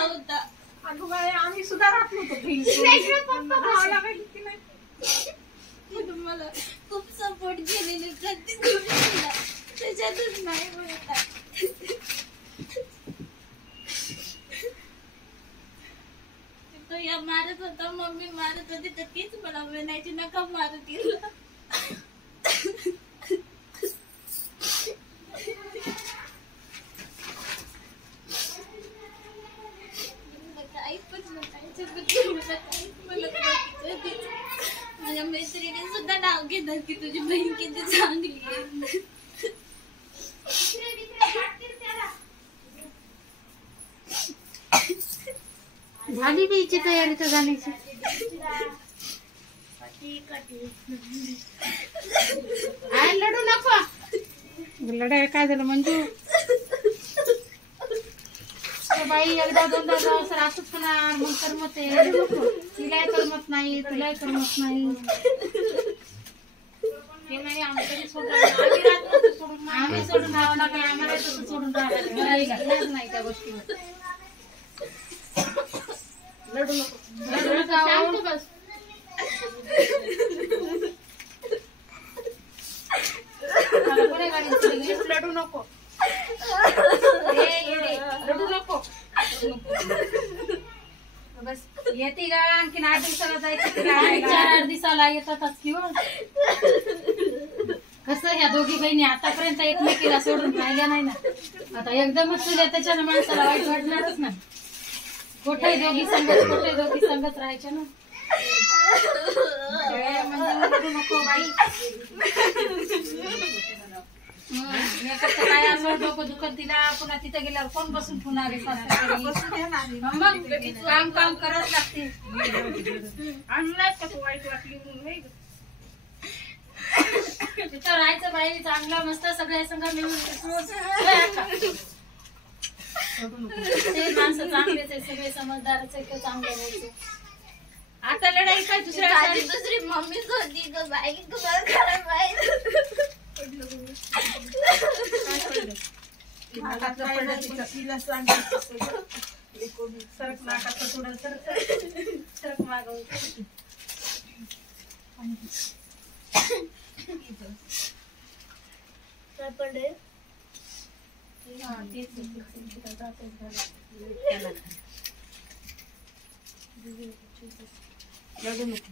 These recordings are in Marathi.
होता. आम्ही सुद्धा राहत नव्हतो. तुम्हाला खूप सपोर्ट केलेली प्रत्येक गोष्टीला, त्याच्यातच नाही बोलता. तो या मारत होता, मम्मी मारत होती, तर तीच मला म्हणायची नका मारू तिला. माझ्या मैत्रिणी सुद्धा नाव घेतात की तुझी बहीण किती चांगली आहे. झाली बीची तयारी तर जाण्याची. लढू नको. लढाई काय झालं मंजू? बाई एकदा दोनदा असं असंच होणार, मग करमत आहे. तिलाही करमत नाही, तुलाही करमत नाही. आम्ही सोडून राहावं लागेल, आम्हाला तसं सोडून राहावं नाही त्या गोष्टीवर. लढू नको बस. लढू नको, रडू नको बस. येते का आणखीन 8 दिवसाला जायचं? 4 दिवसाला येतातच किंवा कसं. ह्या दोघी बहिणी आतापर्यंत एकमेकीला सोडून राहिल्या नाही ना. आता एकदमच तुझ्या त्याच्यानं माणसाला वाईट वाटणारच ना. कुठे दोघी संगत राहायच्या ना. रडू नको बाई. काय असं डोकं दुखत तिला, पुन्हा तिथे गेल्यावर कोण बसून ठेवणार आहे? मग काम करत लागते. वाईट वाटली तिथं राहायचं बाई, चांगलं मस्त सगळ्या संघ मिळून. ते माणसं चांगलेच आहे, सगळे समजदारच आहे, ते चांगलं बोलते. आता लढाई काय दुसरी मम्मीच होती ग बाई. तुम्हाला खरं माहित सरक नाकात थोडं सरक मागव. लढू नको.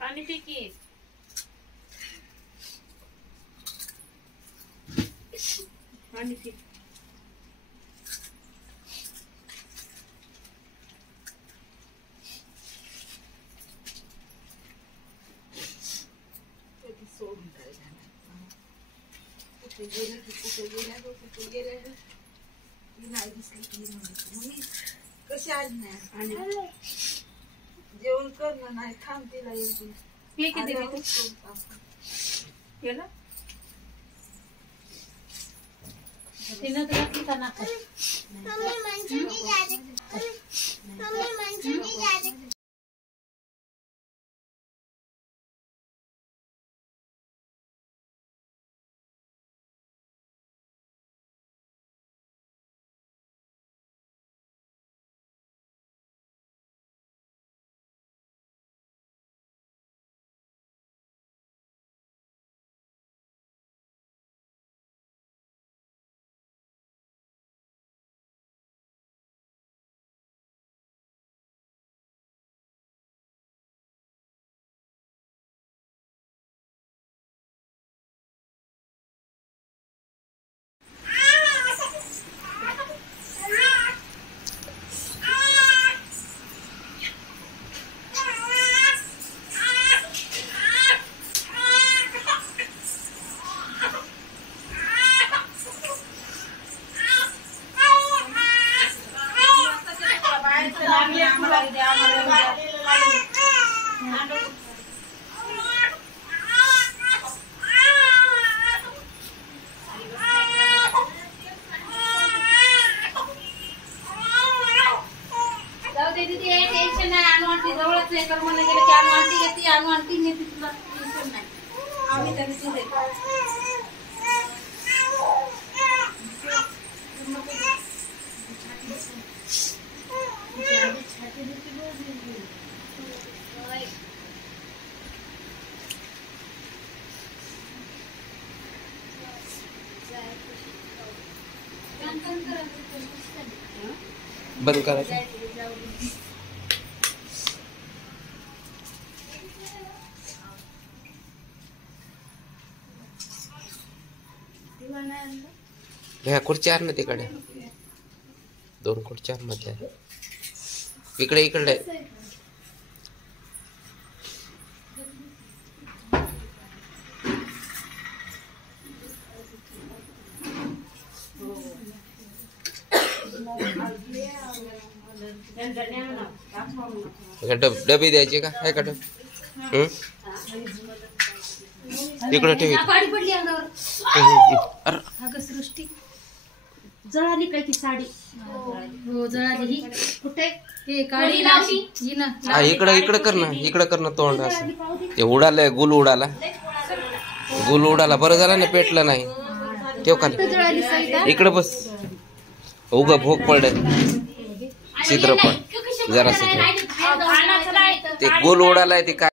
पाणी पी की. पाणी पी. सोडून गेल्या नाही दिसली. कशी आली नाही. जेवण करणं नाही, थांब तिला येईल. केलं तिनं तुला नाका. हे कर म्हणून गेलं की आणू आणती येते आणू आणती नेते तुला टेन्शन नाही. आम्ही त्याने तुझे बंद करायचं. ह्या खुर्च्या आण ना तिकडे. 2 खुर्च्या आण मध्ये. इकडे इकडे डबी द्यायची का? आहे का डब? तिकडे ठेवी. गाडी पडली अंगावर. अरे सृष्टी जळाली काय ती साडी? हो जळाली. ही कुठे? हे काढी लावली ही ना. हा इकडे कर ना. इकडे कर ना तोंड असं. ते उडालंय गुल उडाला. गुल उडाला. बरं झालं ना पेटलं नाही. ठेव खाली. इकडे बस. उगा भोग पडले. चित्रपट जरासं ते गोल उडालाय ते काय